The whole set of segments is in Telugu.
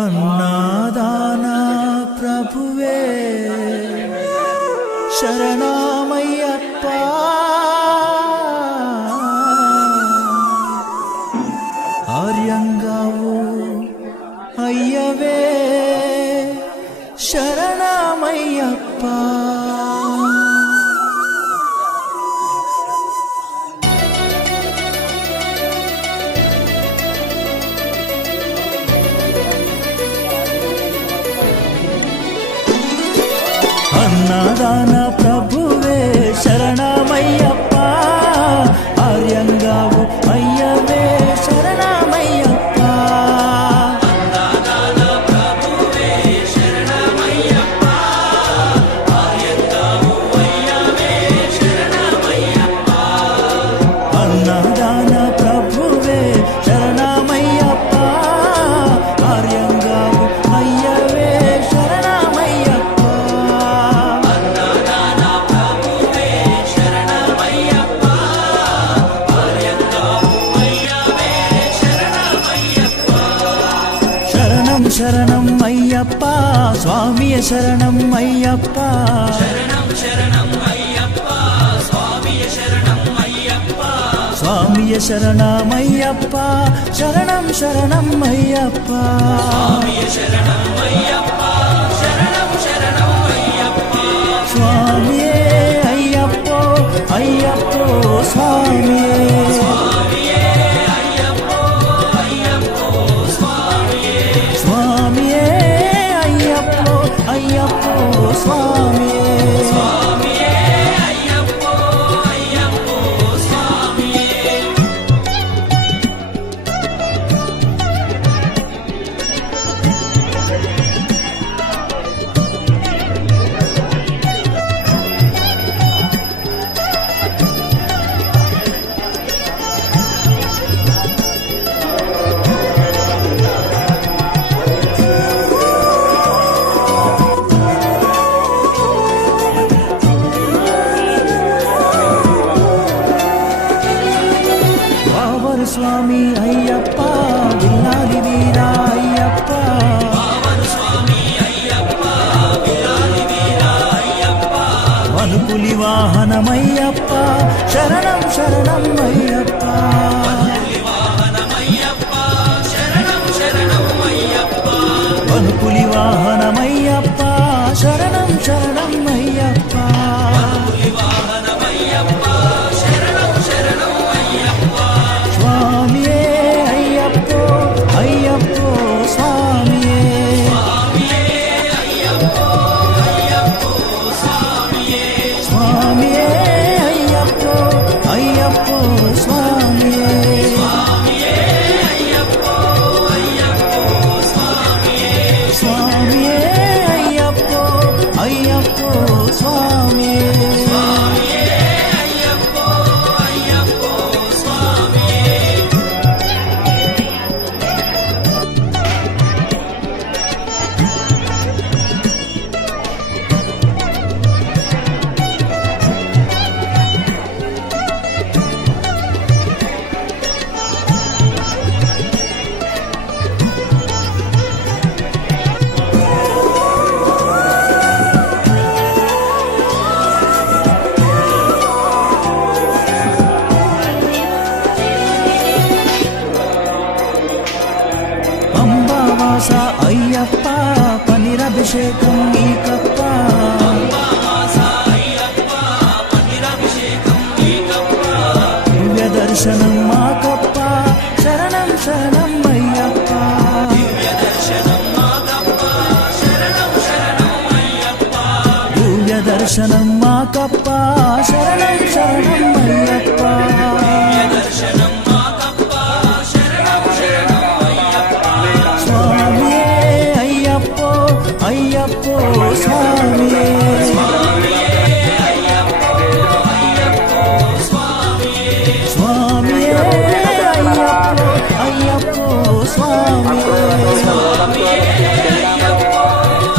అన్నాదాన ప్రభువే శరణమయ్యప్ప ఆర్యంగావు అయ్యవే శరణమయ్యప్ప అన్నదాన ప్రభువే శరణమయ్యప్ప ఆర్యంగావు అయ్యవే శరణమయ్యప్ప అన్నదాన ప్రభువే శరణమయ్యప్ప ఆర్యంగావు అయ్యవే శరణమయ్యప్ప అన్నదాన ప్రభువే శరణమయ్యప్ప ఆర్యంగావు అయ్యవే శరణమయ్యప్ప అన్నదాన ప్రభువే శరణమయ్యప్ప ఆర్యంగావు అయ్యవే శరణమయ్యప్ప శరణం శరణం అయ్యప్ప స్వామియ శరణం అయ్యప్ప శరణం శరణం అయ్యప్ప స్వామియ శరణం అయ్యప్ప స్వామియ శరణమయ్యప్ప శరణం శరణం అయ్యప్ప స్వామియ శరణం అయ్యప్ప శరణం శరణం అయ్యప్ప స్వామియే అయ్యప్పో అయ్యప్పో స్వామియే స్వామియే అయ్యప్పో అయ్యప్పో స్వామియే స్వామియే అయ్యప్పో అయ్యప్పో స్వామియే స్వామియే అయ్యప్పో అయ్యప్పో స్వామియే బావరు స్వామి అయ్యప్ప విల్లాలి వీరా అయ్యప్ప పావన స్వామి అయ్యప్ప విలాలి వీరా అయ్యప్ప వనుపులి వాహనమయ్యప్ప శరణం శరణం అయ్యప్ప వాహనమయ్యప్ప శరణం శరణం అయ్యప్ప వనుపులి వాహనమయ్యప్ప శరణం శరణం అయ్యప్ప వాహనమయ్యప్ప శరణం శరణం అయ్యప్ప స్వామియే అయ్యప్పో అయ్యప్పో స్వామియే స్వామియే అయ్యప్పో అయ్యప్పో స్వామియే స్వామియే అయ్యప్పో అయ్యప్పో స్వామియే స్వామియే అయ్యప్పో అయ్యప్పో స్వామియే స్వామియే అయ్యప్పో అయ్యప్పో స్వామియే స్వామియే అయ్యప్పో అయ్యప్పో స్వామియే అంబావాస అయ్యప్ప పనిరభిషేకం నీకప్ప వాస అయ్యప్ప పన్నిరభిషేకం నీకప్ప దివ్య దర్శనం మాకప్ప శరణం శరణం అయ్యప్ప దివ్య దర్శనం మాకప్ప శరణం శరణం అయ్యప్ప దివ్య దర్శనం మాకప్ప శరణం శరణం అయ్యప్ప దివ్య దర్శనం మాకప్ప శరణం శరణం అయ్యప్ప స్వామియే అయ్యప్పో అయ్యప్పో స్వామియే స్వామియే అయ్యప్పో అయ్యప్పో స్వామియే స్వామియే అయ్యప్పో అయ్యప్పో స్వామియే స్వామియే అయ్యప్పో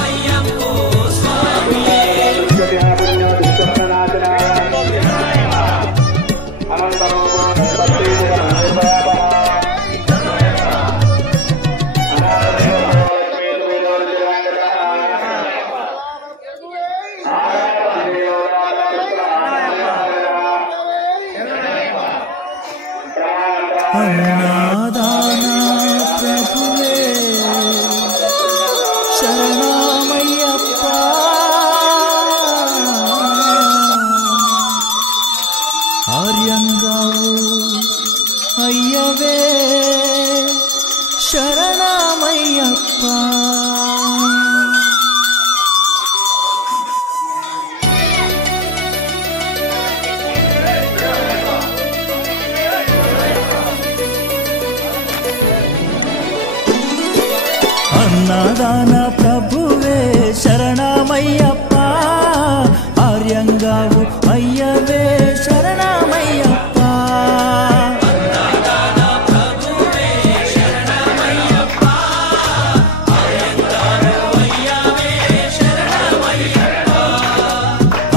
అయ్యప్పో స్వామియే అనంతరం అన్నదాన ప్రభువే శరణమయ్యప్ప ఆర్యంగావు అయ్యవే శరణమయ్యప్ప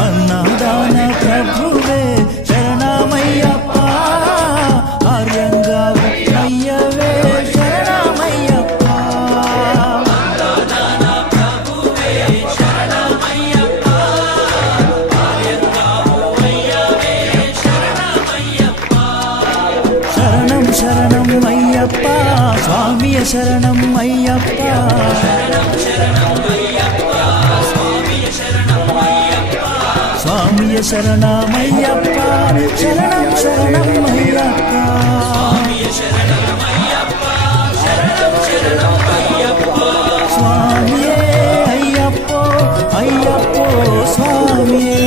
అన్నదాన ప్రభువే శరణమయ్యప్ప ఆర్యంగావు అయ్యవే శరణమయ్యప్ప శరణం శరణం అయ్యప్ప స్వామియ శరణం అయ్యప్ప స్వామియ శరణమయ్యప్ప శరణం శరణం అయ్యప్ప స్వామియే అయ్యప్పో అయ్యప్పో స్వామియే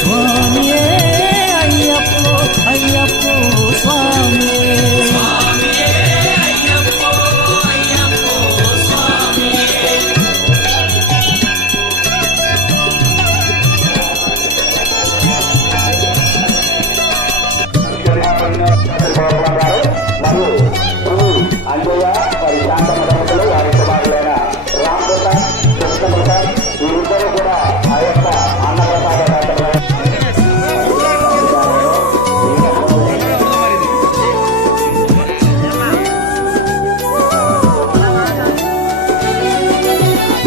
స్వామియే అయ్యప్పో అయ్యప్పో స్వామియే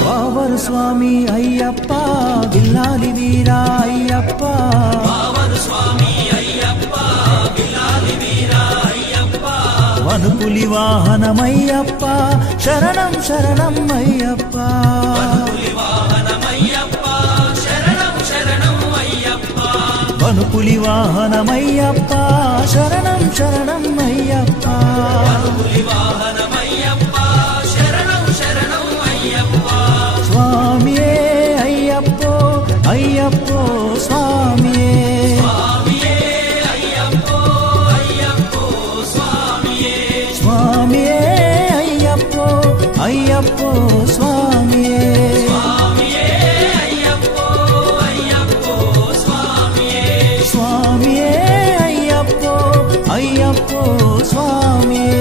వావరు స్వామి అయ్యప్ప విల్లాలి వీరా అయ్యప్ప వనుపులి వాహనమయ్యప్ప శరణం శరణం అయ్యప్ప వనుపులి వాహనమయ్యప్ప శరణం శరణం అయ్యప్ప స్వామియే అయ్యప్పో అయ్యప్పో స్వామియే స్వామియే అయ్యప్పో అయ్యప్పో స్వామియే స్వామియే అయ్యప్పో అయ్యప్పో స్వామియే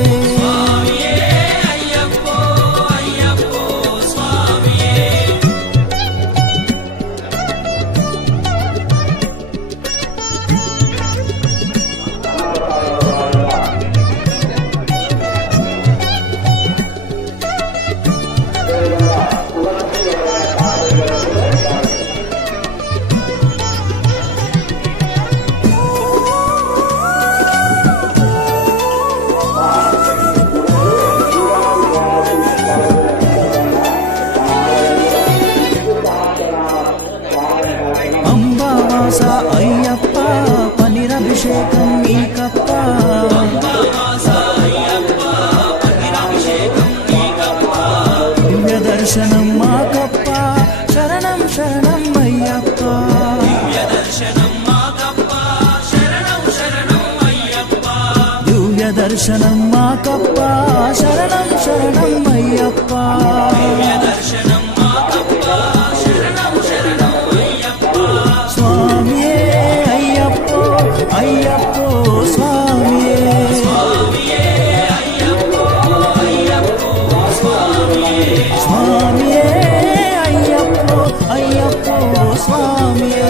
అంబావాస అయ్యప్ప పనిరభిషేకం నీకప్ప దివ్య దర్శనం మాకప్ప శరణం శరణం అయ్యప్ప దివ్య దర్శనం మాకప్ప శరణం శరణం అయ్యప్ప స్వామియే అయ్యప్పో అయ్యప్పో స్వామియే స్వామియే అయ్యప్పో అయ్యప్పో స్వామియే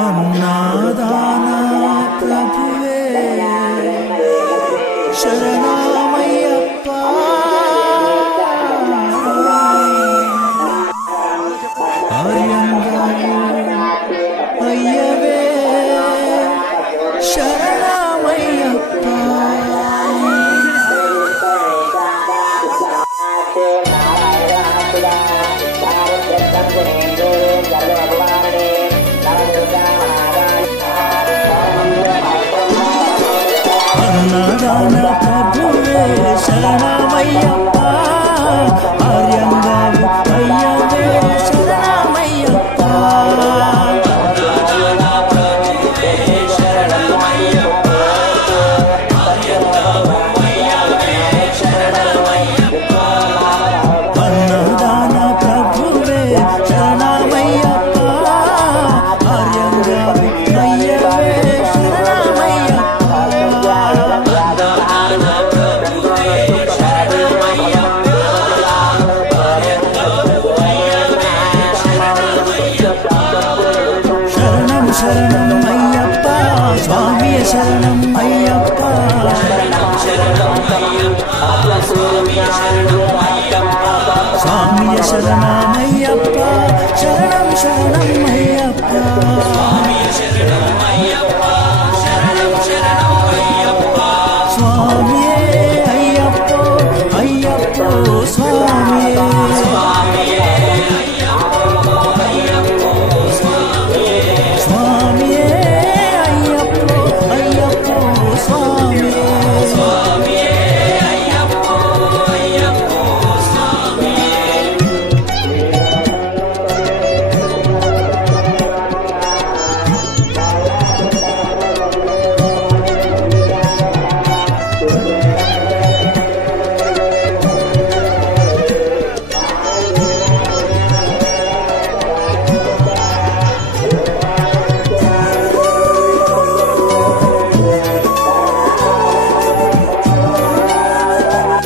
అన్నదాన ప్రభువే శరణమయ్యప్ప అయ్యవే శరణమయ్యప్ప అన్నదాన ప్రభువే శరణమయ్యప్ప ఆర్యంగావు అయ్యవే శరణమయ్యప్ప అన్నదాన ప్రభువే శరణమయ్యప్ప ఆర్యంగావు అయ్యవే శరణమయ్యప్ప శరణం శరణం అయ్యప్ప స్వామియే శరణం అయ్యప్ప స్వామియే శరణమయ్యప్ప శరణం శరణం అయ్యప్ప